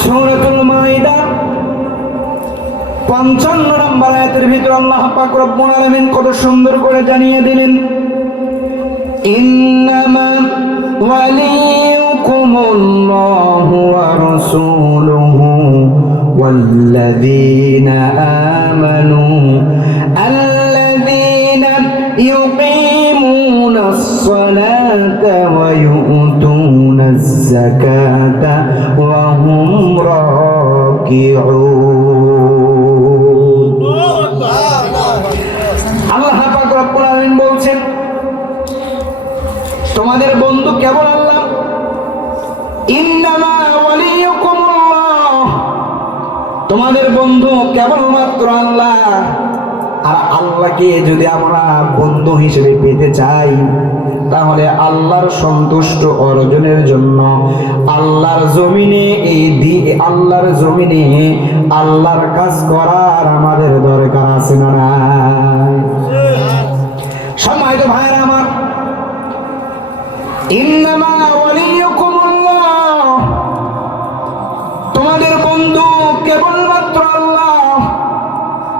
সূরাতুল মাইদা 55 নম্বর আয়াতের ভিতর আল্লাহ পাক রব্বুল আলামিন কত সুন্দর করে জানিয়ে দিলেন, ইন্নামা ওয়ালিয়ুকুমুল্লাহু ওয়া রাসূলুহু ওয়াল্লাযীনা আমানু আল্লাযীনা ইউকিমুনাস সালাতা ওয়া ইউতুনাজ যাকাতা ওয়া হুম রাকিউন। আল্লাহ পাক রব্বুল আলামিন বলছেন, তোমাদের বন্ধু কেবল আল্লাহ। ইন্নামা ওয়ালিয়ুকুমুল্লাহ, তোমাদের বন্ধু কেবলমাত্র আল্লাহ। আর আল্লাহকে যদি আমরা বন্ধু হিসেবে পেতে চাই, তাহলে আল্লাহর সন্তুষ্ট অর্জনের জন্য আল্লাহর জমিনে আল্লাহর জমিনে আল্লাহর কাজ করার আমাদের দরকার আছে না নাই? সম্মানিত ভাইরা আমার, ইন্নামা ওয়ালিয়ুকুমুল্লাহ, তোমাদের বন্ধু কেবলমাত্র আল্লাহ।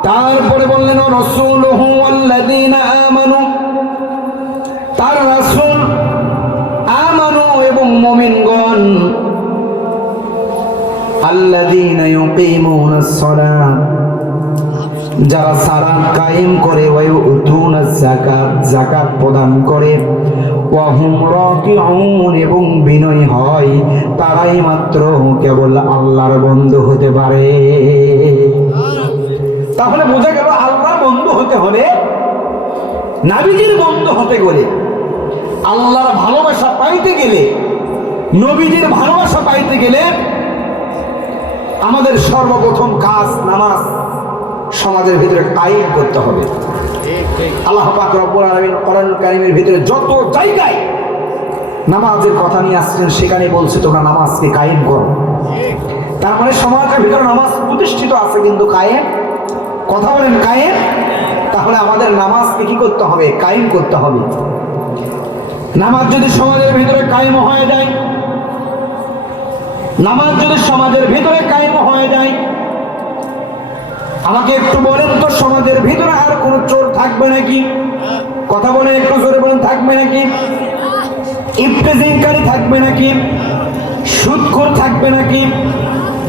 তারপরে বললেন রাসূলুহু ওয়াল্লাযীনা আমানু, তার রাসূল আমানু এবং মুমিনগণ, আল্লাযীনা ইউকিমুনাস সালাত, যারা সালাত কায়েম করে, ওয়া ইউতুনাজ যাকাত, যাকাত প্রদান করে, ওয়া হুম রাকিউন এবং বিনয়ী হয়, তারাই মাত্র কেবল আল্লাহর বন্ধু হতে পারে। তাহলে বোঝা গেল আল্লাহর বন্ধু হতে হলে, নবীজির বন্ধু হতে গেলে, আল্লাহর ভালোবাসা পাইতে গেলে, নবীজির ভালোবাসা পাইতে গেলে আমাদের সর্বপ্রথম কাজ নামাজ সমাজের ভিতরে কায়েম করতে হবে। আল্লাহ পাক রব্বুল আলামিন কোরআনুল কারীমের ভিতরে যত জায়গায় নামাজের কথা নিয়ে আসছেন, সেখানে বলছে তোমরা নামাজকে কায়েম করো। তার মানে সমাজের ভিতরে নামাজ প্রতিষ্ঠিত আছে, কিন্তু কায়েম, কথা বলেন কায়েম। তাহলে আমাদের নামাজকে কি করতে হবে? কায়েম করতে হবে। নামাজ যদি সমাজের ভিতরে কায়েম হয়ে যায়, নামাজ যদি সমাজের ভিতরে কায়েম হয়ে যায়, আমাকে একটু বলেন তো, সমাজের ভিতরে আর কোনো চোর থাকবে নাকি? কথা বলে একটু জোরে বলেন, থাকবে নাকি? ইফতেজিংকারী থাকবে নাকি? সুদখোর থাকবে নাকি?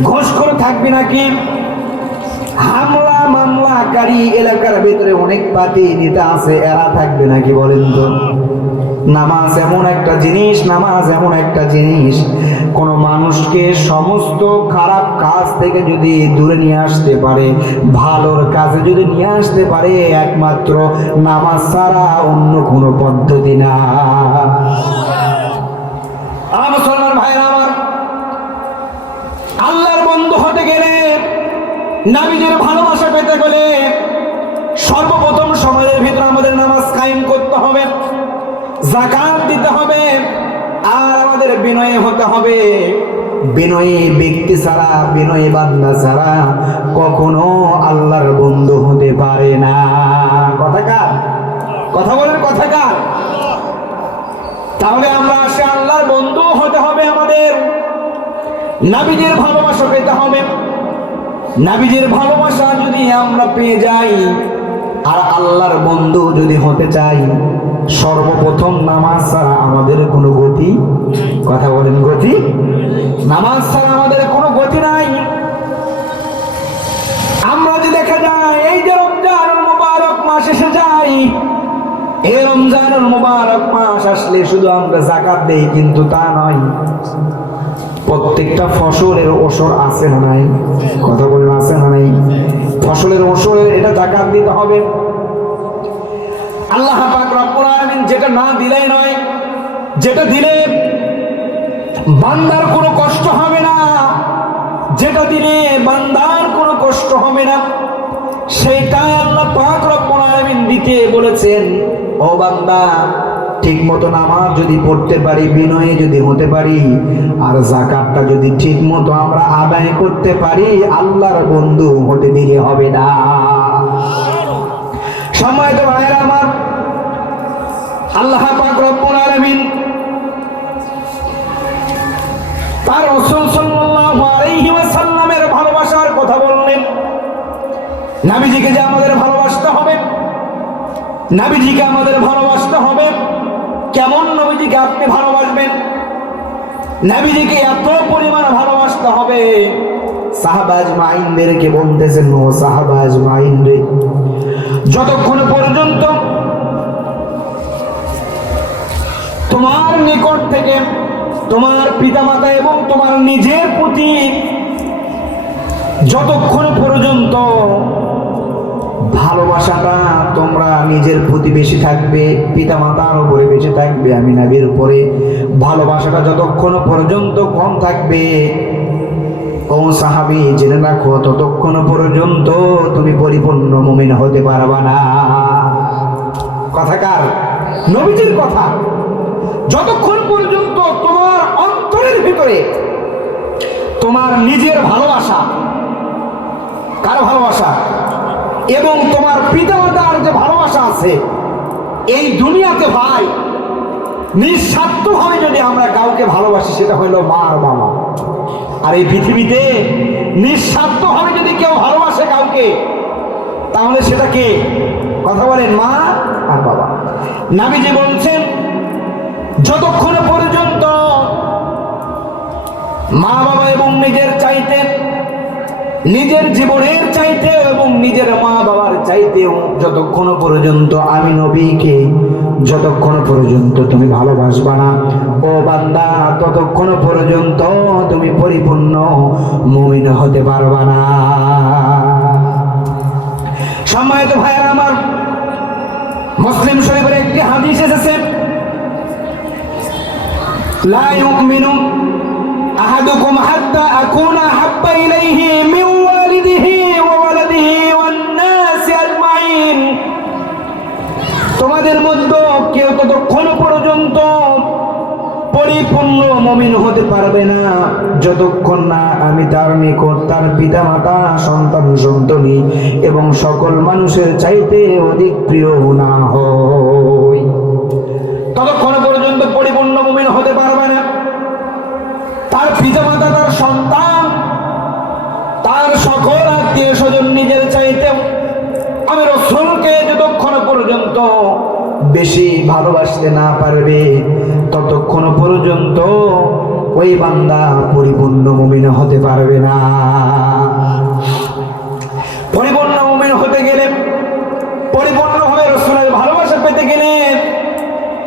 ঘুষখোর থাকবে নাকি? হামলা মামলাকারী এলাকার ভিতরে অনেক পাতি নেতা আছে, এরা থাকবে নাকি বলেন তো? নামাজ এমন একটা জিনিস, নামাজ এমন একটা জিনিস, কোন মানুষকে সমস্ত খারাপ কাজ থেকে যদি দূরে নিয়ে আসতে পারে, ভালোর কাজে যদি নিয়ে আসতে পারে, একমাত্র নামাজ ছাড়া অন্য কোনো পদ্ধতি না। আমার মুসলমান ভাইরা আমার, আল্লাহর বন্ধু হতে গেলে, নবীজির ভালোবাসা পেতে গেলে, সর্বপ্রথম সমাজের ভিতরে আমাদের নামাজ কায়েম করতে হবে, যাকাত দিতে হবে, আর আমাদের বিনয়ী হতে হবে। বিনয়ী ব্যক্তি ছাড়া, বিনয়ী বান্দা ছাড়া কখনো আল্লাহর বন্ধু হতে পারে না। কথা কার? কথা বলেন, কথা কার? তাহলে আমরা আসে আল্লাহর বন্ধু হতে হবে, আমাদের নবীজির ভালোবাসা পেতে হবে। নবীজির ভালোবাসা যদি আমরা পেয়ে যাই, আর আল্লাহর বন্ধু যদি হতে চাই, সর্বপ্রথম নামাজ ছাড়া আমাদের কোনো গতি, কথা বলেন, গতি, নামাজ ছাড়া আমাদের কোনো গতি নাই। আমরা যে দেখা যায়, এই যে রমজানুল মুবারক মাস এসে যায়, এই রমজানুল মুবারক মাস আসলে শুধু আমরা যাকাত দেই, কিন্তু তা নয়, প্রত্যেকটা ফসলের ওসর আছে না নাই? কথা বলেন, আছে না নাই? ফসলের ওসরের এটা যাকাত দিতে হবে। আল্লাহ পাক রব্বুল আলামিন যেটা না দিলেই নয়, যেটা দিলে বান্দার কোনো কষ্ট হবে না, যেটা দিলে বান্দার কোনো কষ্ট হবে না, সেইটাই আল্লাহ পাক রব্বুল আলামিন দিতে বলেছেন। ও বান্দা, ঠিক মতো নামাজ যদি পড়তে পারি, বিনয়ে যদি হতে পারি, আর যাকাতটা যদি ঠিক মতো আমরা আদায় করতে পারি, আল্লাহর বন্ধু হতে দেরি হবে না। সম্মানিত ভাইরা আমার, আল্লাহ পাক রব্বুল আলামিন তার রাসূল সাল্লাল্লাহু আলাইহি নবীজিকে যে আমাদের ভালোবাসতে হবে, নবীজিকে আমাদের ভালোবাসতে হবে। কেমন নবীজিকে আপনি ভালোবাসবেন? নবীজিকে এত পরিমাণ ভালোবাসতে হবে, সাহাবা আজমাইনদেরকে বলতেছেন, ও সাহাবা আজমাইন রে, যতক্ষণ পর্যন্ত তোমার নিকট থেকে তোমার পিতামাতা এবং তোমার নিজের প্রতি যতক্ষণ পর্যন্ত ভালোবাসাটা তোমরা নিজের প্রতি বেশি থাকবে, পিতামাতার উপরে বেশি থাকবে, আমি নবীর উপরে ভালোবাসাটা যতক্ষণ পর্যন্ত কম থাকবে, ও সাহাবী জেনে রাখো, ততক্ষণ পর্যন্ত তুমি পরিপূর্ণ মুমিন হতে পারবা না। কথা কার? নবীজির কথা। যতক্ষণ পর্যন্ত তোমার অন্তরের ভিতরে তোমার নিজের ভালোবাসা, কার ভালোবাসা, এবং তোমার পিতামাতার যে ভালোবাসা আছে, এই দুনিয়াতে ভাই নিঃস্বার্থভাবে যদি আমরা কাউকে ভালোবাসি, সেটা হলো মা আর বাবা। আর এই পৃথিবীতে নিঃস্বার্থভাবে যদি কেউ ভালোবাসে কাউকে, তাহলে সেটা কে? কথা বলেন, মা আর বাবা। নবীজি বলছেন, যতক্ষণ পর্যন্ত মা বাবা এবং নিজের চাইতে, নিজের জীবনের চাইতে এবং নিজের মা বাবার চাইতেও যতক্ষণ পর্যন্ত আমি নবীকে যতক্ষণ পর্যন্ত তুমি ভালোবাসবা না, ও বান্দা, ততক্ষণ পর্যন্ত তুমি পরিপূর্ণ মুমিন হতে পারবা না। সম্মানিত ভাইয়েরা আমার, মুসলিম শরীফের একটি হাদিস এসেছে, লা ইউমিনু আহাদুকুম হাত্তা আকুনা হাব্বা ইলাইহি মিন ওয়ালিদিহি ওয়া ওয়ালাদিহি ওয়ান নাসি আজমাইন। তোমাদের মধ্যে কেউ ততক্ষণ পর্যন্ত পরিপূর্ণ মুমিন হতে পারবে না যতক্ষণ না আমি তার নিকট তার পিতামাতা, সন্তান সন্ততি এবং সকল মানুষের চাইতে অধিক প্রিয় না হই। ততক্ষণ পর্যন্ত পরিপূর্ণ মুমিন হতে পারবে না। তার পিতামাতা, তার সন্তান, তার সকল আত্মীয় স্বজন নিজের চাইতেও আমি রাসূলকে যতক্ষণ পর্যন্ত বেশি ভালোবাসতে না পারবে, ততক্ষণ পর্যন্ত ওই বান্দা পরিপূর্ণ মুমিন হতে পারবে না। পরিপূর্ণ মুমিন হতে গেলে, পরিপূর্ণভাবে রাসূলের ভালোবাসা পেতে গেলে,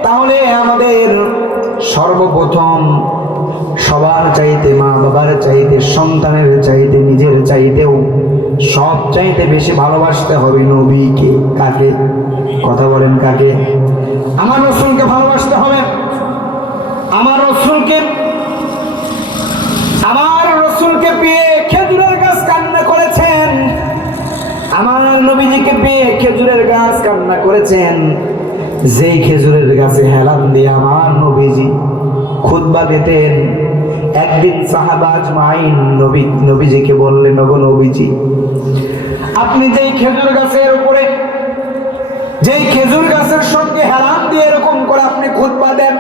তাহলে আমাদের সর্বপ্রথম সবার চাইতে, মা বাবার চাইতে, সন্তানের চাইতে, নিজের চাইতেও সব চাইতে বেশি ভালোবাসতে হবে নবীকে। কাকে? কথা বলেন, কাকে? আমার রাসূলকে ভালোবাসতে হবে। আমার রাসূলকে পেয়ে খেজুরের গাছ কান্না করেছেন, আমার নবীজিকে পেয়ে খেজুরের গাছ কান্না করেছেন। যেই খেজুরের গাছে হেলান দিয়ে আমার নবীজি খুতবা দিতেন, একদিন সাহাবা আজমাইন নবীজিকে বললেন, ওগো নবীজি, আপনি যেই খেজুর গাছের উপরে, যেই খেজুর গাছের সঙ্গে হেলান দিয়ে এরকম করে আপনি খুতবা দেন,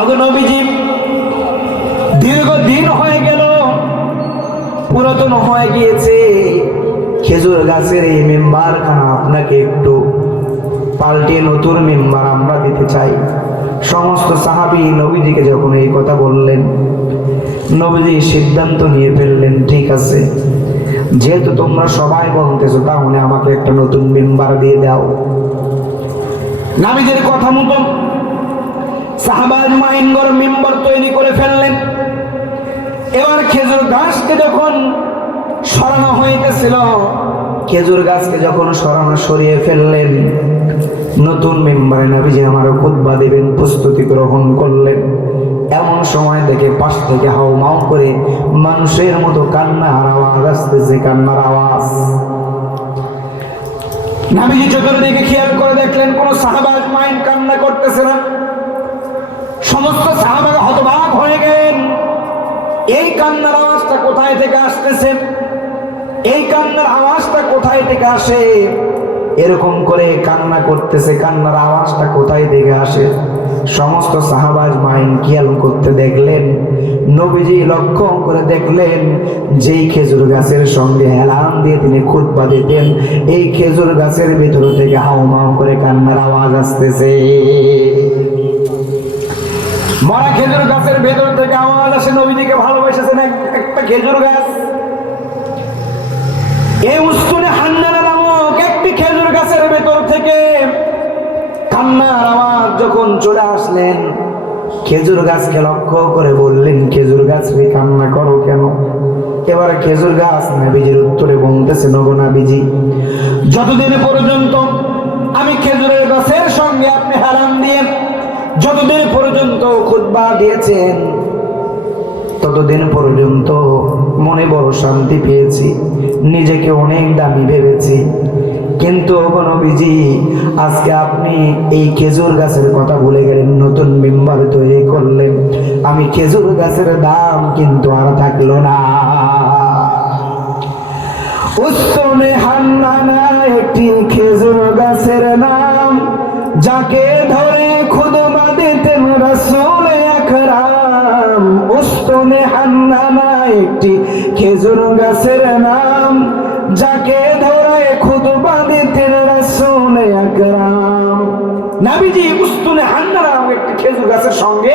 ওগো নবীজি, দীর্ঘদিন হয়ে গেল, পুরাতন হয়ে গিয়েছে, খেজুর গাছের এই মেম্বারখানা আপনাকে একটু পাল্টে নতুন মেম্বার আমরা দিতে চাই। সমস্ত সাহাবী নবীজিকে যখন এই কথা বললেন, নবীজি সিদ্ধান্ত নিয়ে ফেললেন, ঠিক আছে, যেহেতু তোমরা সবাই বলতেছো, তাহলে আমাকে একটা নতুন মেম্বার দিয়ে দাও। নবীজির কথা মতো সাহাবা আজমাইনগণ মেম্বার তৈরি করে ফেললেন। এবার খেজুর গাছকে যখন সরানো হইতেছিল, খেজুর গাছকে যখন সরিয়ে ফেললেন, নতুন মেম্বারে নবীজি আমার খুতবা দিবেন প্রস্তুতি গ্রহণ করলেন। এমন সময় দেখে পাশ থেকে হাউমাউ করে মানুষের মতো কান্নার আওয়াজ আসতেছে, কান্নার আওয়াজ। নবীজি চতুর্দিকে খেয়াল করে দেখলেন কোন সাহাবা আজমাইন কান্না করতেছে না। সমস্ত সাহাবারা হতবাক হয়ে গেলেন, এই কান্নার আওয়াজটা কোথায় থেকে আসতেছে, এই কান্নার আওয়াজটা কোথায় থেকে আসে, এরকম করে কান্না করতেছে, কান্নার আওয়াজটা কোথায় থেকে আসে। সমস্ত সাহাবা আজমাইন খেয়াল করতে দেখলেন, নবীজি লক্ষ্য করে দেখলেন যেই খেজুর গাছের সঙ্গে এলান দিয়ে তিনি খুতবা দিতেন, এই খেজুর গাছের ভিতর থেকে হাউমাউ করে কান্নার আওয়াজ আসতেছে। মরা খেজুর গাছের ভেতর থেকে আওয়াজ আসে, নবীজিকে ভালোবেসেছেন একটা খেজুর গাছ। এই উস্তুনে হান্নানা নামক একটি খেজুর গাছের ভেতর থেকে কান্নার আওয়াজ যখন চলে আসলেন, খেজুর গাছকে লক্ষ্য করে বললেন, খেজুর গাছ রে কান্না করো কেন? এবার খেজুর গাছ নবীজির উত্তরে বলতেছে, নগো নবীজি, যতদিন পর্যন্ত আমি খেজুরের গাছের সঙ্গে আপনি হারাম দিয়ে যতদিন পর্যন্ত খুতবা দিয়েছেন, ততদিন পর্যন্ত মনে বড় শান্তি পেয়েছি, নিজেকে অনেক দামি ভেবেছি। কিন্তু নবীজি, আজকে আপনি এই খেজুর গাছের কথা ভুলে গেলেন, নতুন মেম্বার তৈরি করলেন, আমি খেজুর গাছের দাম কিন্তু আর থাকলো না। উস্তুনে হান্নানা একটি খেজুর গাছের নাম, যাকে ধরে খুতবা দিতেন রাসূল আকরাম। উস্তুনে হান্নানা একটি খেজুর গাছের নাম, যাকে ধরে খুতবা দিতেন রাসূল আকরাম। নবীজি উস্তুনে হান্নানা একটি খেজুর গাছের সঙ্গে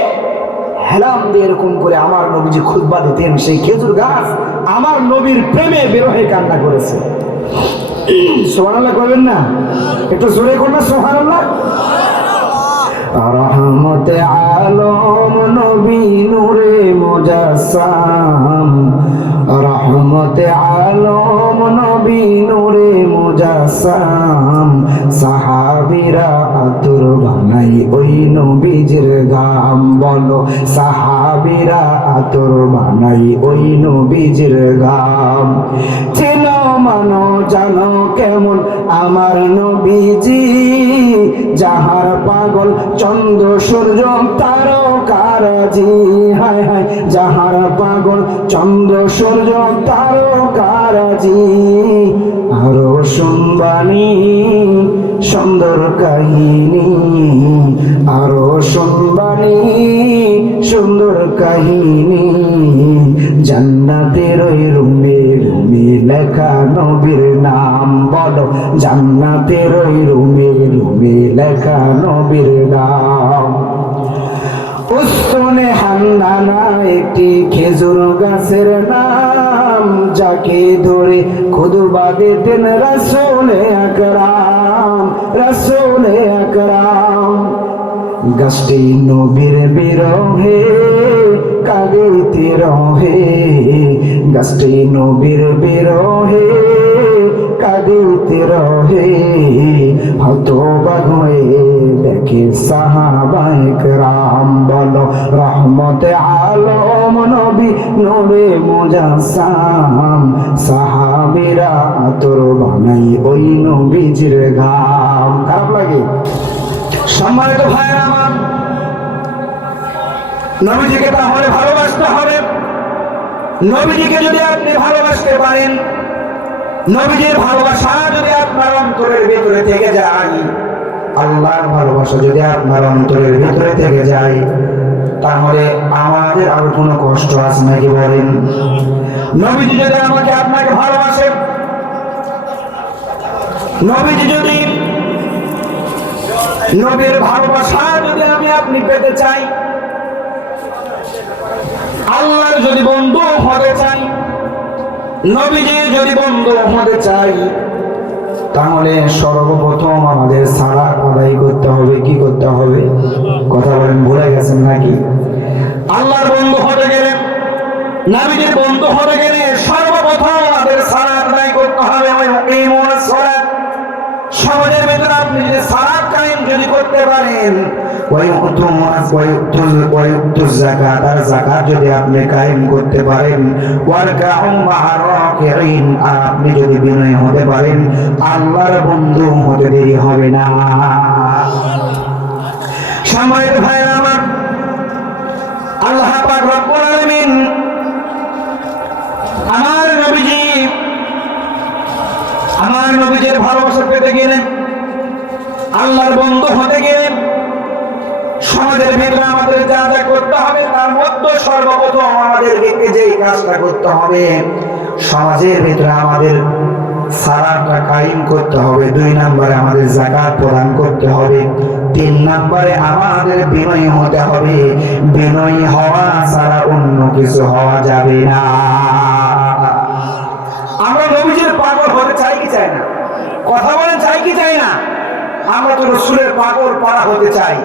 হেলাম দিয়ে এরকম করে আমার নবীজি খুতবা দিতেন। সেই খেজুর গাছ আমার নবীর প্রেমে বিরহে কান্না করেছে। সুবহানাল্লাহ করবেন না? একটু জোরে করুন না সুবহানাল্লাহ। রহমতে আলম নবী নূরে মুজাসসাম, রহমতে আলম নবী নূরে মুজাসসাম, সাহাবীরা আতর বানাই ওই নবীজির গাম। বলো, সাহাবীরা আতর বানাই ওই নবীজির গাম। চেনো মানো জানো কেমন আমার নবীজি, যাহার পাগল চন্দ্র সূর্য তারকারাজি। হায় হায়, যাহার পাগল চন্দ্র সূর্য তারকারাজি। আরো শুনবানি সুন্দর কাহিনী, আরো শুনবানি সুন্দর কাহিনী, জান্নাতের ওই রুমে রুমে লেখা নবীর নাম। বলো, জান্নাতের ওই রুমে রুমে লেখা নবীর নাম। উস্তুনে হান্নানা একটি খেজুর গাছের নাম, যাকে ধরে খুতবা দিতেন রাসূল আকরাম, রাসূল আকরাম। গাছটি নবীর বিরহে কাঁদিতে রহে, গাছটি নবীর বিরহে কাঁদিতে রহে। হতবাক হয়ে দেখে সাহাবায়ে কেরাম। বলো, রহমতে আলম নবী নূরে মুজাসসাম, সাহাবীরা আতর বানাই ওই নবীজির ঘাম। খারাপ লাগে? সম্মানিত ভাইরা আমার, নবীজিকে তাহলে ভালোবাসতে হবে। নবীজিকে যদি আপনি ভালোবাসতে পারেন, নবীজির ভালোবাসা যদি আপনার অন্তরের ভিতরে থেকে যায়, আল্লাহর ভালোবাসা যদি আপনার অন্তরের ভিতরে থেকে যায়, তাহলে আমাদের আর কোনো কষ্ট আছে নাকি বলেন? নবীজি যদি আমাকে আপনাকে ভালোবাসে, নবীজি যদি, নবীর ভালোবাসা যদি আমি আপনি পেতে চাই, আল্লাহর যদি বন্ধু হতে চাই, নবীজির যদি বন্ধু হতে চাই, তাহলে সর্বপ্রথম আমাদের সালাত আদায় করতে হবে। কি করতে হবে? কথা বলেন, ভুলে গেছেন নাকি? আল্লাহর বন্ধু হতে গেলে, নবীজির বন্ধু হতে গেলে সর্বপ্রথম আমাদের সালাত আদায় করতে হবে। সমাজের ভেতরে আপনি যদি সালাত কায়েম যদি করতে পারেন, আর যাকাত যদি আপনি কায়েম করতে পারেন, আপনি যদি বিনয় হতে পারেন, আল্লাহর বন্ধু হতে দেরি হবে না। সম্মানিত ভাইরা আমার, আল্লাহ পাক রব্বুল আলামিন আমার নবীজির ভালোবাসা পেতে গেলে, আল্লাহর বন্ধু হতে গেলে, সমাজে নামাজের ভিতরে আমাদের যা যা করতে হবে তার মধ্যে সর্বপ্রথম আমাদেরকে যেই কাজটা করতে হবে, সমাজের ভিতরে আমাদের সালাতটা কায়েম করতে হবে। 2 নম্বরে আমাদের যাকাত প্রদান করতে হবে। 3 নম্বরে আমাদের বিনয়ী হতে হবে। বিনয়ী হওয়া ছাড়া অন্য কিছু হওয়া যাবে না। আমরা নবীজির পাগল হতে চাই কি চাই না? কথা বলেন, চাই কি চাই না? আমরা তো রাসূলের পাগল পারা হতে চাই।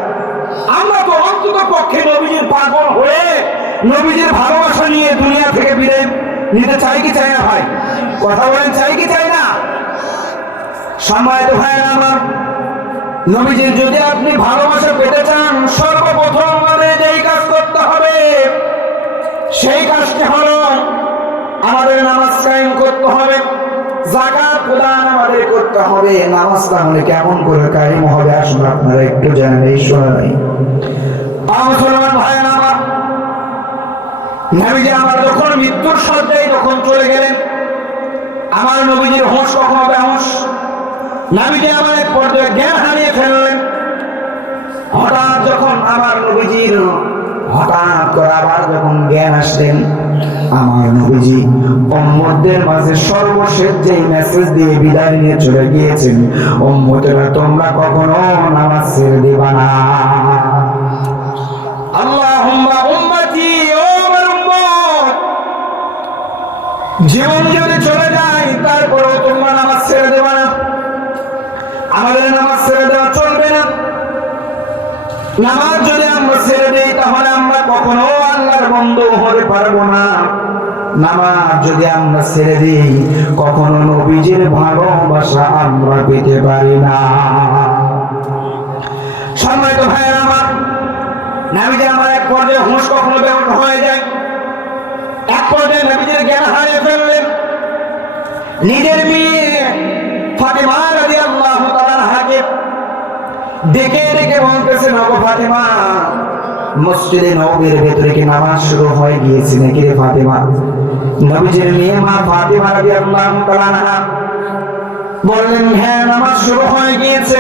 আমরা তো অন্তত পক্ষে নবীজির পাগল হয়ে নবীজির ভালোবাসা নিয়ে দুনিয়া থেকে বিদায় নিতে চাই কি চাই না ভাই? কথা বলেন, চাই কি চাই না? সম্মানিত ভাইরা আমার, নবীজির যদি আপনি ভালোবাসা পেতে চান, সর্বপ্রথম আমাদের যেই কাজ করতে হবে সেই কাজটি হলো আমাদের নামাজ কায়েম করতে হবে, যাকাত প্রদান আমাদের করতে হবে। নামাজ তাহলে কেমন করে কায়েম হবে আসলে আপনারা একটু জানেন, এই শোনা নাই। মুসলমান ভাইরা আমার, নবীজি আমার যখন মৃত্যুর শয্যায় যখন চলে গেলেন, আমার নবীজির হোশ কখনো বেহুশ। নবীজি আমার এক পর্যায়ে জ্ঞান হারিয়ে ফেললেন। হঠাৎ যখন আমার নবীজির হঠাৎ করে আবার যখন জ্ঞান আসলেন, আমার নবীজি উম্মতদের মাঝে সর্বশেষ যেই মেসেজ দিয়ে বিদায় নিয়ে চলে গিয়েছেন, উম্মতেরা তোমরা কখনো নামাজ ছেড়ে দিবা না। আল্লাহুম্মা উম্মতি, ও আমার উম্মত, জীবন যদি চলে যায় তারপরেও তোমরা নামাজ ছেড়ে দেবা না। আমাদের নামাজ ছেড়ে দেওয়া চলবে না। নামাজ যদি আমরা ছেড়ে দিই তাহলে আমরা কখনো আল্লাহর বন্ধু হতে পারবো না। নামাজ যদি আমরা ছেড়ে দিই কখনো নবীজির ভালোবাসা আমরা পেতে পারি না। সম্মানিত ভাইরা আমার, নবীজি আমার এক পর্যায়ে হুঁশ কখনো বেহুশ হয়ে যায়। এক পর্যায়ে নবীজির জ্ঞান হারিয়ে ফেললেন। নিজের মেয়ে ফাতেমা রাদিয়াল্লাহু তাআলা আনহাকে ডেকে ডেকে বলতেছেন, ওগো ফাতেমা, মসজিদে নববীর ভেতরে কি নামাজ শুরু হয়ে গিয়েছে নাকি রে ফাতেমা? নবীজির মেয়ে মা ফাতেমা রাদিয়াল্লাহু তাআলা আনহা বললেন, হ্যাঁ, নামাজ শুরু হয়ে গিয়েছে।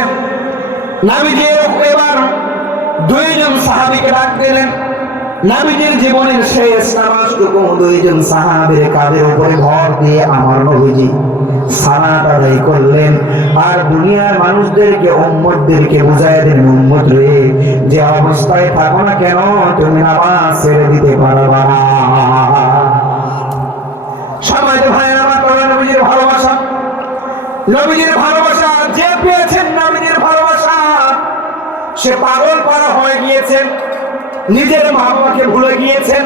নবীজি এবার 2 জন সাহাবীকে ডাক দিলেন। নবীজির জীবনের শেষ নামাজটুকু 2 জন সাহাবীর কাঁধের উপরে ভর দিয়ে আমার নবীজি সালাত আদায় করলেন। আর দুনিয়ার মানুষদেরকে, উম্মতদেরকে বুঝায় দেন, উম্মত রে, যে অবস্থায় থাকো না কেন তুমি নামাজ ছেড়ে দিতে পারবা না। সম্মানিত ভাইরা আমার, নবীজির ভালোবাসা, নবীজির ভালোবাসা যে পেয়েছেন, নবীজির ভালোবাসা সে পাগল পারা হয়ে গিয়েছেন। নিজের মা বাবাকে ভুলে গিয়েছেন,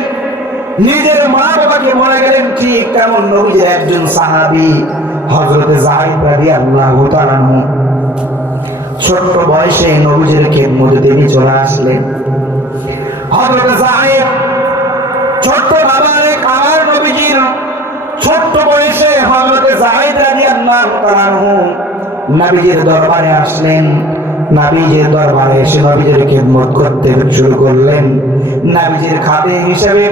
নিজের মা বাবাকে মরে গেলেন। ঠিক তেমন নবীজির একজন সাহাবী হযরত যায়েদ রাদিয়াল্লাহু তাআলা আনহু ছোট বয়সে নবীজির খেদমতে তিনি চলে আসলেন। হযরত যায়েদ ছোট বাবারে আমার নবীজির ছোট বয়সে হযরত যায়েদ রাদিয়াল্লাহু তাআলা আনহু নবীজির দরবারে আসলেন। নবীজির দরবারে এসে নবীজির খেদমত করতে শুরু করলেন। নবীজির খাদেম হিসেবে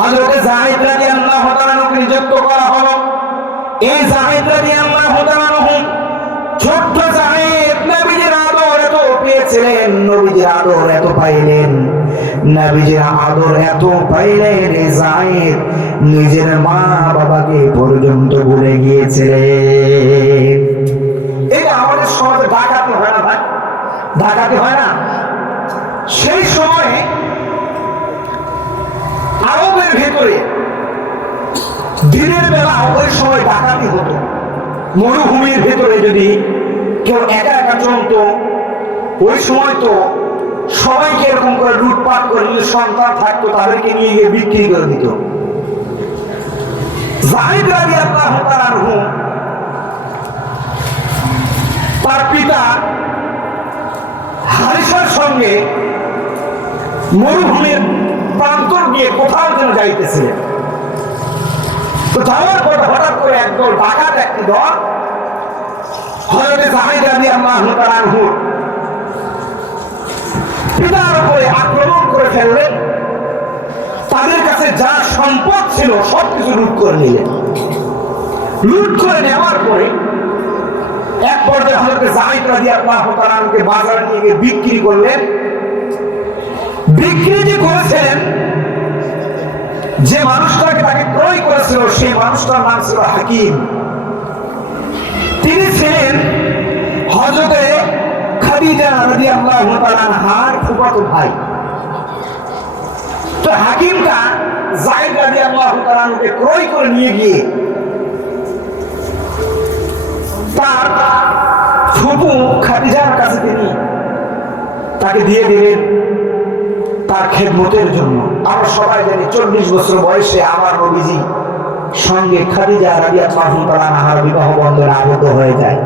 হযরত যায়েদ রাদিয়াল্লাহু তাআলা আনহুকে নিযুক্ত করা হলো। এই যায়েদ রাদিয়াল্লাহু তাআলা আনহু ছোট্ট যায়েদ নবীজির আদর এত পেয়েছিলেন, নবীজির আদর এত পাইলেন, নবীজির আদর এত পাইলেন, এই যায়েদ নিজের মা বাবাকে পর্যন্ত ভুলে গিয়েছিলেন। এটা আমাদের সমাজে ডাকাতি হয় না ভাই? ডাকাতি হয় না? সেই সময়ে আরবের ভেতরে দিনের বেলা ওই সময় ডাকাতি হতো। মরুভূমির ভেতরে যদি কেউ একা একা চলতো, ওই সময় তো সবাইকে এরকম করে লুটপাট করে, সন্তান থাকতো তাদেরকে নিয়ে গিয়ে বিক্রি করে দিত। যায়েদ রাদিয়াল্লাহু তাআলা আনহু তার পিতা হারিসার সঙ্গে মরুভূমির প্রান্তর দিয়ে কোথাও যেন যাইতেছিলেন। তো যাওয়ার পর হঠাৎ করে একদল ডাকাত, একটি দল হযরত যায়েদ রাদিয়াল্লাহু তাআলা আনহুর পিতার উপরে আক্রমণ করে ফেললেন। তাদের কাছে যা সম্পদ ছিল সবকিছু লুট করে নিলেন। লুট করে নেওয়ার পরে এক পর্যায়ে হযরত যায়েদ রাদিয়াল্লাহু তাআলা আনহুকে বাজারে নিয়ে গিয়ে বিক্রি করলেন। বিক্রি যে করেছেন, যে মানুষটাকে তাকে ক্রয় করেছিল সেই মানুষটার নাম ছিল হাকিম। তিনি ছিলেন হযরতে খাদিজা রাদিয়াল্লাহু তাআলা আনহার ফুফাতো ভাই। তো হাকিমটা যায়েদ রাদিয়াল্লাহু তাআলা আনহুকে ক্রয় করে নিয়ে গিয়ে তার ফুফু খাদিজার কাছে তিনি তাকে দিয়ে দিলেন তার খেদমতের জন্য। আমরা সবাই জানি 40 বছর বয়সে আমার নবীজি সঙ্গে খাদিজা রাদিয়াল্লাহু তাআলা আনহার বিবাহ বন্ধনে আবদ্ধ হয়ে যায়।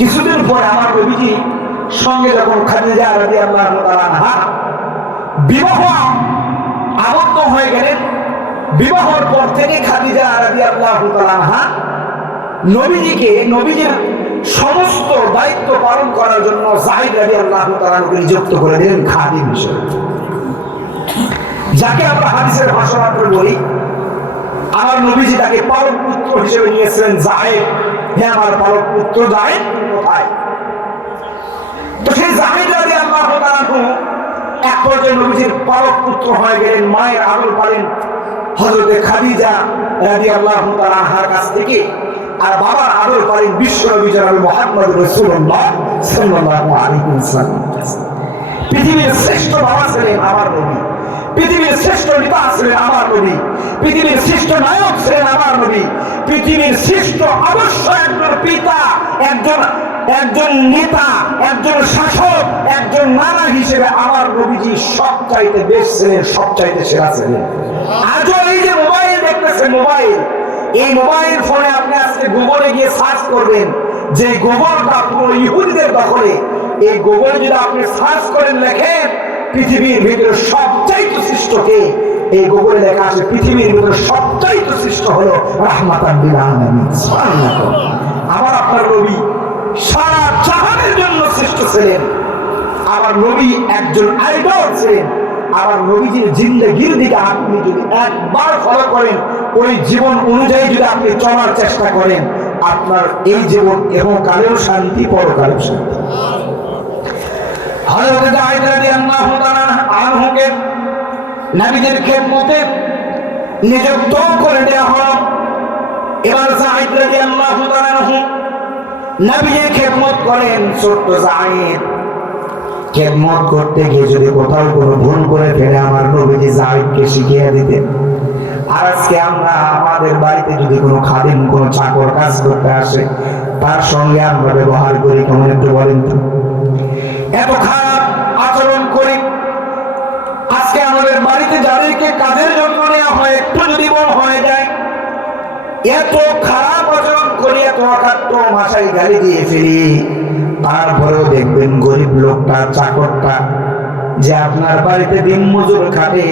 কিছুদিন পরে আমার নবীজি সঙ্গে যখন খাদিজা রাদিয়াল্লাহু তাআলা আনহা বিবাহ আবদ্ধ হয়ে গেলেন, বিবাহের পর থেকে খাদিজা রাদিয়াল্লাহু তাআলা আনহা নবীজিকে নবীজির সমস্ত দায়িত্ব পালন করার জন্য যায়েদ রাদিয়াল্লাহু তাআলা আনহুকে নিযুক্ত করে দিলেন খাদিম হিসেবে, যাকে আমরা হাদিসের ভাষা মাত্র বলি। আমার নবীজি তাকে পালক পুত্র হিসেবে নিয়েছিলেন। যায়েদ, হে আমার পালক পুত্র যায়েদ কোথায়? তো সেই যায়েদ রাদিয়াল্লাহু তাআলা আনহু এক পর্যায়ে নবীজির পালক পুত্র হয়ে গেলেন, মায়ের আদর পালেন হযরতে খাদিজা রাদিয়াল্লাহু তাআলা আনহার কাছ থেকে, আর বাবার আদর পালেন বিশ্বনবী জনাব মুহাম্মদ রাসূলুল্লাহ সাল্লাল্লাহু আলাইহি ওয়াসাল্লাম। পৃথিবীর শ্রেষ্ঠ বাবা ছিলেন আমার নবী, পৃথিবীর শ্রেষ্ঠ নেতা ছিলেন আমার নবী, পৃথিবীর শ্রেষ্ঠ নায়ক ছিলেন আমার নবী, পৃথিবীর শ্রেষ্ঠ অবশ্যই একজন পিতা, একজন নেতা, একজন শাসক, একজন নানা হিসেবে আমার নবীজি সবচাইতে বেশ ছিলেন, সবচাইতে সেরা ছিলেন। আজও এই যে মোবাইল দেখতেছেন, এই মোবাইল ফোনে আপনি আজকে গুগলে গিয়ে সার্চ করবেন, যে গুগলটা পুরো ইহুদিদের দখলে। এই গুগলে যদি আপনি সার্চ করেন, লেখেন পৃথিবীর ভিতরে সবচাইতে শ্রেষ্ঠ কে, এই গুগলে লেখা আসে পৃথিবীর ভিতরে সবচাইতে শ্রেষ্ঠ হলো রাহমাতাল লিল আলামিন। সুবহানাল্লাহ। আমার আপনার নবী সারা জাহানের জন্য শ্রেষ্ঠ ছিলেন। আমার নবী একজন আইডল ছিলেন। আমার নবীজির জিন্দেগির দিকে আপনি যদি একবার ফলো করেন, ওই জীবন অনুযায়ী যদি আপনি চলার চেষ্টা করেন, আপনার এই জীবন ইহকালেও শান্তি, পরকালেও শান্তি। হযরত যায়েদ রাদিয়াল্লাহু তাআলা আনহুকে নবীজির খেদমতে নিযুক্ত করে দেওয়া হলো। এবার যায়েদ রাদিয়াল্লাহু তাআলা আনহু নবীজির খেদমত করেন। ছোট্ট যায়েদ খেদমত করতে গিয়ে যদি কোথাও কোনো ভুল করে ফেলে, আমার নবীজি যায়েদকে শিখিয়ে দিতেন। আর আজকে আমরা আমাদের বাড়িতে যদি কোনো খাদিম, কোনো চাকর কাজ করতে আসে, তার সঙ্গে আমরা ব্যবহার করি কেমন একটু বলেন তো? এত খারাপ আচরণ করি। আজকে আমাদের বাড়িতে যাদেরকে কাজের জন্য নেওয়া হয়, একটু যদি বড় হয়ে যায়, এত খারাপ আচরণ করি, এত অকাট্য ভাষায় গালি দিয়ে ফেলি। তারপরেও দেখবেন গরিব লোকটা, চাকরটা যে আপনার বাড়িতে দিন মজুর খাটে,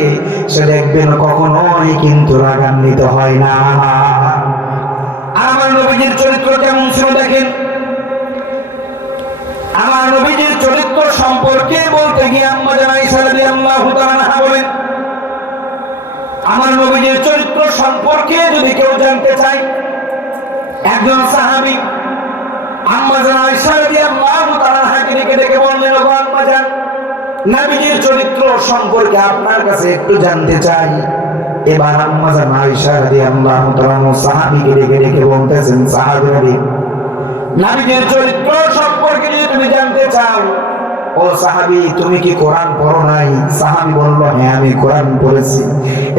সে দেখবেন কখনোই কিন্তু রাগান্বিত হয় না। আর আমার নবীজির চরিত্র কেমন ছিল দেখেন। আমার নবীজির চরিত্র সম্পর্কে বলতে গিয়ে আম্মা জান আয়েশা রাদিয়াল্লাহু তাআলা আনহা বলেন, আমার নবীজির চরিত্র সম্পর্কে যদি কেউ জানতে চায়, একজন সাহাবী আম্মা জান আয়েশা রাদিয়াল্লাহু তাআলা আনহাকে ডেকে বললেন, ওগো আম্মা জান, নবীজির চরিত্র সম্পর্কে আপনার কাছে একটু জানতে চাই। এবার আম্মা জান আয়েশা রাদিয়াল্লাহু তাআলা সাহাবীকে ডেকে বলতেছেন, সাহাবী, নবীজির চরিত্র সম্পর্কে যদি তুমি জানতে চাও, ও সাহাবী, তুমি কি কোরআন পড়ো নাই? সাহাবী বলল, হ্যাঁ আমি কোরআন পড়েছি।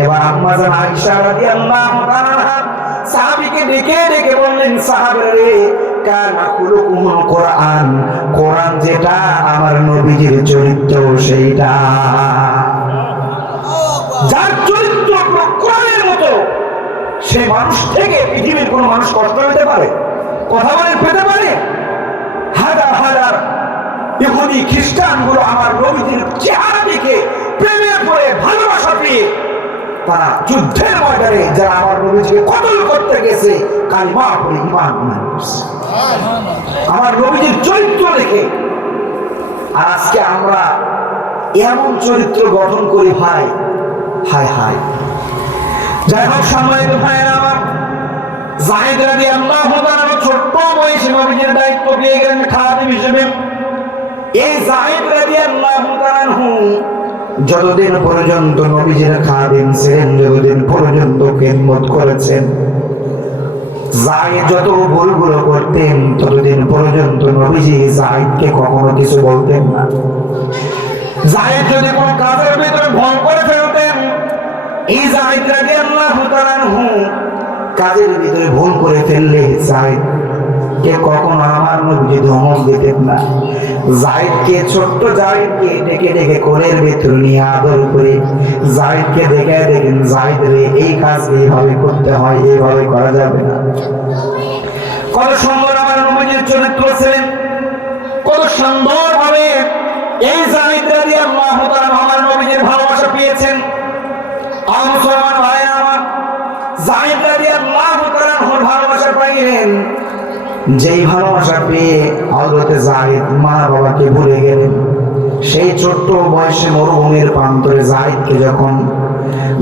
এবার আম্মা জান আয়েশা রাদিয়াল্লাহু তাআলা আনহা সাহাবীকে ডেকে বললেন, সাহাবী রে, কানা খুলুকুল কোরআন, কোরআন যেটা আমার নবীজির চরিত্র সেইটা। যার চরিত্র কোরআনের মতো, সে মানুষ থেকে পৃথিবীর কোন মানুষ কষ্ট পেতে পারে? কথা বলেন, পেতে পারে? হাজার হাজার ইহুদি খ্রিস্টান গুলো আমার নবীজির চেহারা দেখে প্রেমে পড়ে, ভালোবাসা পেয়ে তারা যুদ্ধের ময়দানে যারা আমার নবীজিকে কতল করতে গেছে, কালিমা পড়ে ঈমান করছে আমার নবীজির চরিত্র দেখে। আর আজকে আমরা এমন চরিত্র গঠন করি ভাই, হায় হায়। যাই হোক, সম্মানিত ভাইয়েরা আমার, যায়েদ রাদিয়াল্লাহু তাআলা ছোট্ট বয়সে নবীজির দায়িত্ব পেয়ে গেলেন খাদিম হিসেবে। এই যায়েদ রাদিয়াল্লাহু তাআলা যতদিন পর্যন্ত নবীজির খাদিম ছিলেন, যতদিন পর্যন্ত খেদমত করেছেন, যায়েদ যত ভুলগুলো করতেন ততদিন পর্যন্ত নবীজি যায়েদকে কখনো কিছু বলতেন না। যায়েদ যদি কোনো কাজের ভিতরে ভুল করে ফেলতেন, এই যায়েদ রাদিয়াল্লাহু তাআলা আনহু কাজের ভিতরে ভুল করে ফেললে যায়েদকে কখনো আমার নবীজি ধমক দিতেন না। যায়েদকে, ছোট্ট যায়েদকে ডেকে ডেকে কোলের ভিতরে নিয়ে আদর করে যায়েদকে দেখে দেখেন, যায়েদ রে এই কাজ এইভাবে করতে হয়, এইভাবে করা যাবে না। কত সুন্দর আমার নবীজির চরিত্র ছিলেন, কত সুন্দর ভাবে এই যায়েদ রাদিয়াল্লাহু তাআলা আমার নবীজির ভালোবাসা পেয়েছেন। আমার মুসলমান ভাইরা আমার, যায়েদ রাদিয়াল্লাহু তাআলা ভালোবাসা পাইলেন, যেই ভালোবাসা পেয়ে হযরতে যায়েদ মা বাবাকে ভুলে গেলেন। সেই ছোট্ট বয়সে মরুভূমির প্রান্তরে যায়েদকে যখন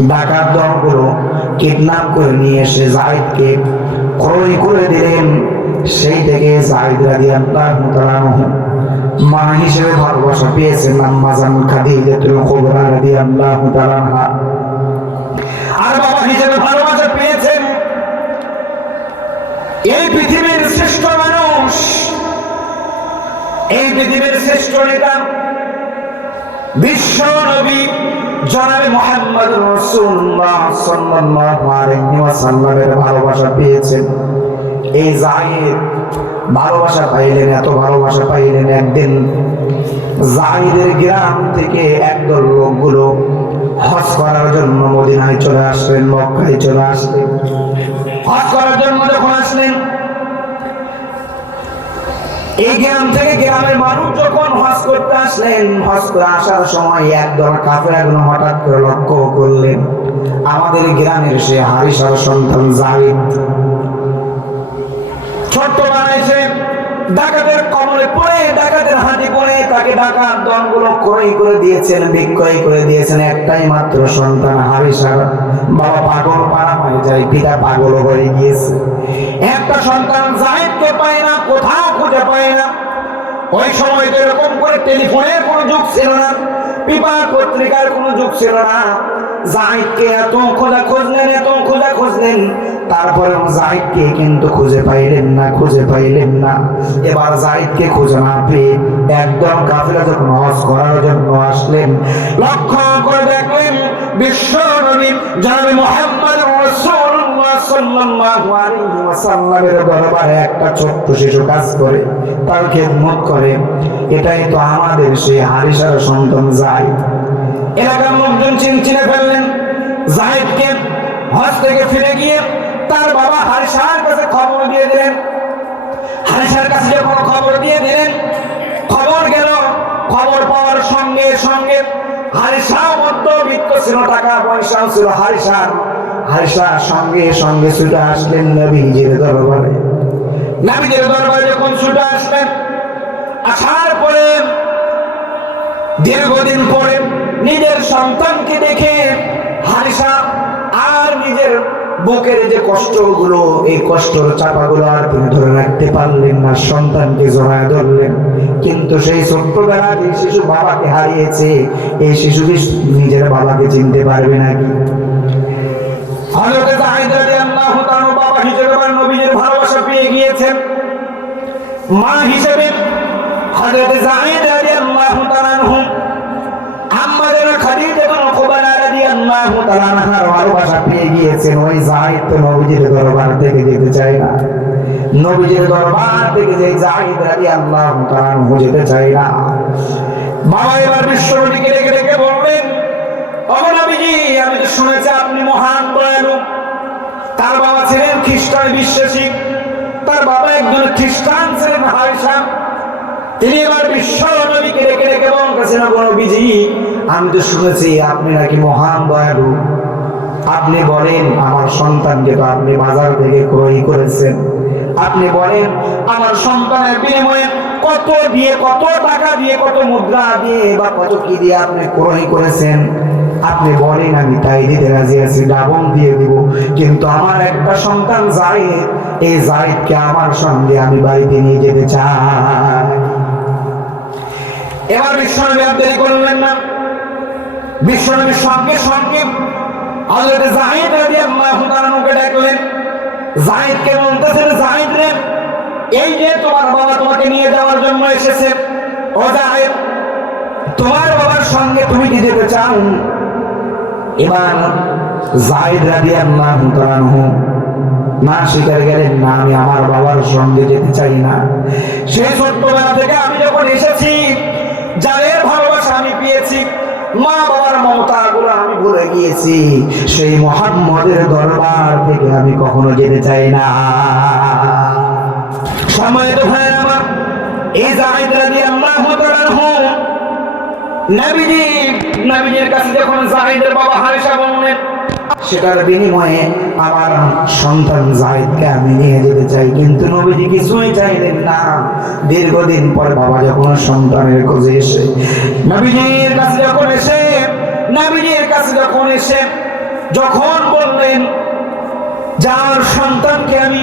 ডাকাত দলগুলো কিডন্যাপ করে নিয়ে এসে যায়েদকে ক্রয় করে দিলেন, সেই থেকে যায়েদ রাদিয়াল্লাহু তাআলা মা হিসেবে ভালোবাসা পেয়েছেন আম্মা জান খাদিজাতুল কুবরা রাদিয়াল্লাহু তাআলা। আর বাবা হিসেবে ভালোবাসা পেয়েছেন এই পৃথিবীর শ্রেষ্ঠ মানুষ, এই পৃথিবীর শ্রেষ্ঠ নেতা, বিশ্ব নবী জনাবে মুহাম্মদ রাসূলুল্লাহ সাল্লাল্লাহু আলাইহি ওয়াসাল্লামের ভালোবাসা পেয়েছেন। এই যায়েদ ভালোবাসা পাইলেন, এত ভালোবাসা পাইলেন, একদিন যায়েদের গ্রাম থেকে একদল লোকগুলো হজ করার জন্য মদিনায় চলে আসলেন, মক্কায় চলে আসলেন। হজ করার জন্য যখন আসলেন, এই গ্রাম থেকে গ্রামের মানুষ যখন হজ করতে আসলেন, হজ করে আসার সময় একদল কাফেরগুলো হঠাৎ করে লক্ষ্য করলেন আমাদের গ্রামের সে হারিসার সন্তান যায়েদ ছোট্ট বানাইছে, ডাকাতের কবলে পড়ে, ডাকাতের হাতে পড়ে তাকে ডাকাত দলগুলো ক্রয় করে দিয়েছেন, বিক্রয় করে দিয়েছেন। একটাই মাত্র সন্তান হারিসার বাবা পাগল পাড়া হয়ে যায়, পিতা পাগল হয়ে গিয়েছে। একটা সন্তান যায়েদকে পায় না, কোথাও খুঁজে পায় না। ওই সময় তো এরকম করে টেলিফোনের কোনো যুগ ছিল না, পেপার পত্রিকার কোনো যুগ ছিল না। যায়েদকে এত খোঁজা খুঁজলেন, এত খোঁজা খুঁজলেন, তারপরে যায়েদকে কিন্তু খুঁজে পাইলেন না, খুঁজে পাইলেন না। এবার যায়েদকে খুঁজে না পেয়ে একদম কাফেলা যখন হজ করার জন্য আসলেন, লক্ষ্য করে দেখলেন বিশ্ব নবী জনাবে মুহাম্মদ রাসূলুল্লাহ সাল্লাল্লাহু আলাইহি ওয়াসাল্লামের দরবারে একটা ছোট্ট শিশু কাজ করে, তার খেদমত করে। এটাই তো আমাদের সেই হারিসার সন্তান যায়েদ। এলাকার লোকজন চিনে ফেললেন যায়েদকে। হজ থেকে ফিরে গিয়ে তার বাবা হারিসার কাছে খবর দিয়ে দিলেন। হারিসার কাছে যখন খবর দিয়ে দিলেন, খবর গেল। খবর পাওয়ার সঙ্গে সঙ্গে হারিসা মধ্যবিত্ত ছিল, টাকা পয়সাও ছিল হারিসার সঙ্গে সঙ্গে ছুটে আসলেন নবীজির দরবারে। নবীজির দরবারে যখন ছুটে আসলেন, আসার পরে দীর্ঘদিন পরে নিজের সন্তানকে দেখে হারিসা আর নিজের বুকের যে কষ্টগুলো, এই কষ্টর চাপাগুলো আর তিনি ধরে রাখতে পারলেন না, সন্তানকে জড়ায় ধরলেন। কিন্তু সেই ছোট্টবেলায় যে শিশু বাবাকে হারিয়েছে, এই শিশু নিজের বাবাকে চিনতে পারবে নাকি? হযরত যায়েদ রাদিয়াল্লাহু তাআলা বাবা হিসেবে নবীজির ভালোবাসা পেয়ে গিয়েছেন, মা হিসেবে হযরত যায়েদ রাদিয়াল্লাহু তাআলা আম্মা জানা খাদিজা কুবরা রাদিয়াল্লাহু তাআলা আনহার ভালোবাসা পেয়ে গিয়েছেন। ওই যায়েদ তো নবীজির দরবার থেকে যেতে চায় না, নবীজির দরবার থেকে যে যায়েদ রাদিয়াল্লাহু তাআলা যেতে চায় না। বাবা এবার বিশ্বনবীকে ডেকে ডেকে বললেন, ও নবীজি, আমি তো শুনেছি আপনি মহান দয়ালু। তার বাবা ছিলেন খ্রিস্টান বিশ্বাসী, তার বাবা একজন খ্রিস্টান ছিলেন হারিসা। তিনি এবার বিশ্ব নবীকে ডেকে ডেকে বলতেছেন, ও নবীজি, আমি তো শুনেছি আপনি নাকি মহান দয়ালু। আপনি বলেন আমার সন্তানকে তো আপনি বাজার থেকে ক্রয় করেছেন। আপনি বলেন আমার সন্তানের বিনিময়ে কত দিয়ে, কত টাকা দিয়ে, কত মুদ্রা দিয়ে বা কত কি দিয়ে আপনি ক্রয় করেছেন। আপনি বলেন, আমি তাই দিতে রাজি আছি, ডাবল দিয়ে দিব। কিন্তু আমার একটা সন্তান যায়েদ, এই যায়েদকে আমার সঙ্গে আমি বাড়িতে নিয়ে যেতে চাই। এবার বিশ্বনবী আর দেরি করলেন না, বিশ্বনবীর সঙ্গে সঙ্গে হযরত যায়েদ রাদিয়াল্লাহু তাআলা কে ডাকলেন। যায়েদকে বলতেছেন, যায়েদ রে, এই যে তোমার বাবা তোমাকে নিয়ে যাওয়ার জন্য এসেছে, ও যায়েদ, তোমার বাবার সঙ্গে তুমি কি যেতে চাও? এবার যায়েদ রাদিয়াল্লাহু তাআলা না স্বীকার গেলেন, না, আমি আমার বাবার সঙ্গে যেতে চাই না। সেই ছোট্টবেলা থেকে আমি যখন এসেছি, যাদের ভালোবাসা আমি পেয়েছি, মা বাবার মমতা গুলো আমি ভুলে গিয়েছি, সেই মুহাম্মদের দরবার থেকে আমি কখনো যেতে চাই না। সম্মানিত ভাইরা আমার, এই যায়েদ রাদিয়াল্লাহু তাআলা নবীজির কাছে যখন যায়েদের বাবা হারেসা বললেন, সেটার বিনিময়ে আমার সন্তান যায়েদকে আমি নিয়ে যেতে চাই, কিন্তু নবীজি কিছুই চাইলেন না। দীর্ঘদিন পর বাবা যখন সন্তানের খোঁজে এসে নবীজির কাছে যখন বললেন যার সন্তানকে আমি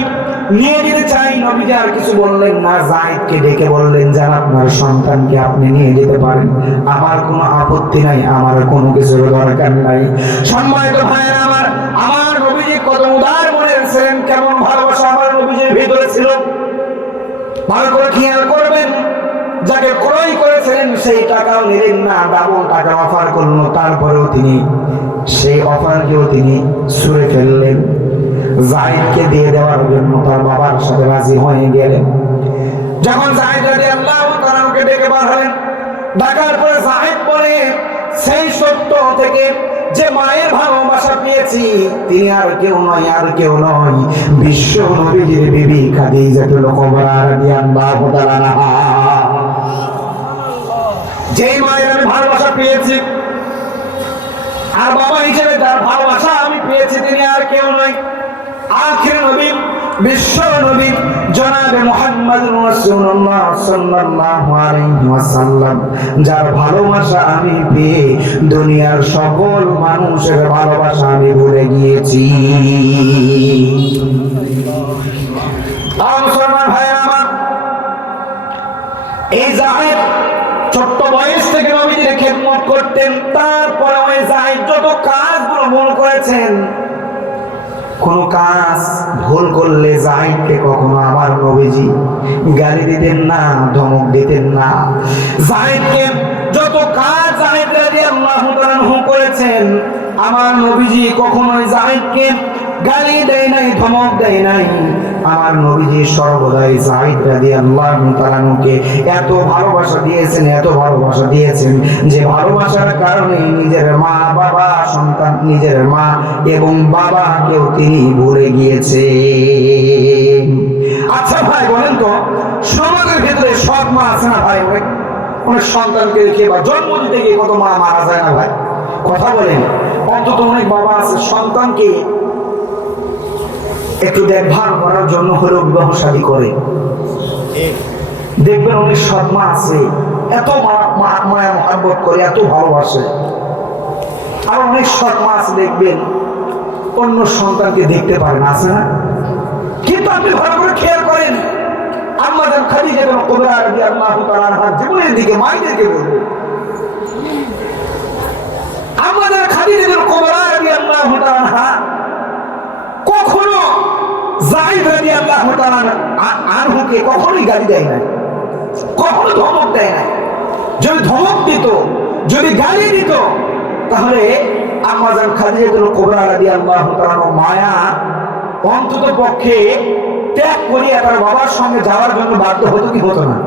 নিয়ে যেতে চাই, নবীজি আর কিছু বললেন না। যায়েদকে ডেকে বললেন, যান, আপনার সন্তানকে আপনি নিয়ে যেতে পারেন, আমার কোনো আপত্তি নাই, আমার কোনো কিছুর দরকার নাই। সম্মানিত ভাইয়েরা আমার নবীজি কত উদার মনের ছিলেন, কেমন ভালোবাসা আমার নবীজির ভিতরে ছিল, ভালো করে খেয়াল করবেন। যাকে ক্রয় করেছিলেন সেই টাকাও নিলেন না, ডাবল টাকা অফার করলো, তারপরেও তিনি সেই অফারকেও তিনি ছুঁড়ে ফেললেন। যায়েদকে দিয়ে দেওয়ার জন্য তার বাবার সাথে রাজি হয়ে গেলেন। যখন যায়েদ রাদিয়াল্লাহু তাআলা ডেকে পাঠালেন, ডাকার পরে যায়েদ বলে, সেই সত্য থেকে যে মায়ের ভালোবাসা পেয়েছি, তিনি আর কেউ নয়, বিশ্ব নবীজির বিবি খাদিজাতুল কুবরা রাদিয়াল্লাহু তাআলা আনহা। যেই মায়ের আমি ভালোবাসা পেয়েছি আর বাবা হিসেবে যার ভালোবাসা আমি পেয়েছি, তিনি আর কেউ নয়, আখির নবী, বিশ্ব নবী জনাবে মুহাম্মদুর রাসূলুল্লাহ সাল্লাল্লাহু আলাইহি ওয়াসাল্লাম, যার ভালোবাসা আমি পেয়ে দুনিয়ার সকল মানুষের ভালোবাসা আমি ভুলে গিয়েছি। মুসলমান ভাইরা আমার, এই যায়েদ ছোট্ট বয়স থেকে নবীজির খেদমত করতেন, তারপরে ওই যায়েদ যত কাজগুলো ভুল করেছেন, কোন কাজ ভুল করলে যায়েদকে কখনো আমার নবীজি গালি দিতেন না, ধমক দিতেন না। যায়েদকে যত কাজ যায়েদ রাদিয়াল্লাহু তাআলা করেছেন, আমার নবীজি কখনোই যায়েদকে গালি দেয় নাই, ধমক দেয় নাই। আমার নবীজি সর্বদাই যায়েদ রাদিয়াল্লাহু তাআলাকে এত ভালোবাসা দিয়েছেন যে ভালোবাসার কারণে নিজের মা বাবা, সন্তান, নিজের মা এবং বাবাকেও তিনি ভুলে গিয়েছে। আচ্ছা ভাই বলেন তো, সমাজের ভিতরে সব মা আছে না ভাই? অনেক সন্তানকে রেখে বা জন্ম দিতে গিয়ে কত মা মারা যায় না ভাই? কথা বলেন। অন্তত অনেক বাবা আছে সন্তানকে একটু দেখভাল করার জন্য হলেও বিবাহ শাদী করে। দেখবেন অনেক সৎ মা আছে, এত মায়া মহব্বত করে, এত ভালোবাসে। আর অনেক সৎ মা আছে দেখবেন অন্য সন্তানকে দেখতে পারে না, আছে না? কিন্তু আপনি ভালো করে খেয়াল করেন, আম্মাজান খাদিজা কুবরা রাদিয়াল্লাহু তাআলা আনহার জীবনের দিকে মায়েদেরকে বলবো, আম্মাজান খাদিজা কুবরা রাদিয়াল্লাহু তাআলা আনহা কখনো যায়েদ রাদিয়াল্লাহু তাআলা আনহুকে কখনোই গালি দেয় না, কখনো ধমক দেয় না। যদি ধমক দিত, যদি গালি দিত, তাহলে আম্মাজান খাদিজা কুবরা রাদিয়াল্লাহু তাআলা মায়া অন্তত পক্ষে ত্যাগ করিয়া তার বাবার সঙ্গে যাওয়ার জন্য বাধ্য হতো কি হতো না?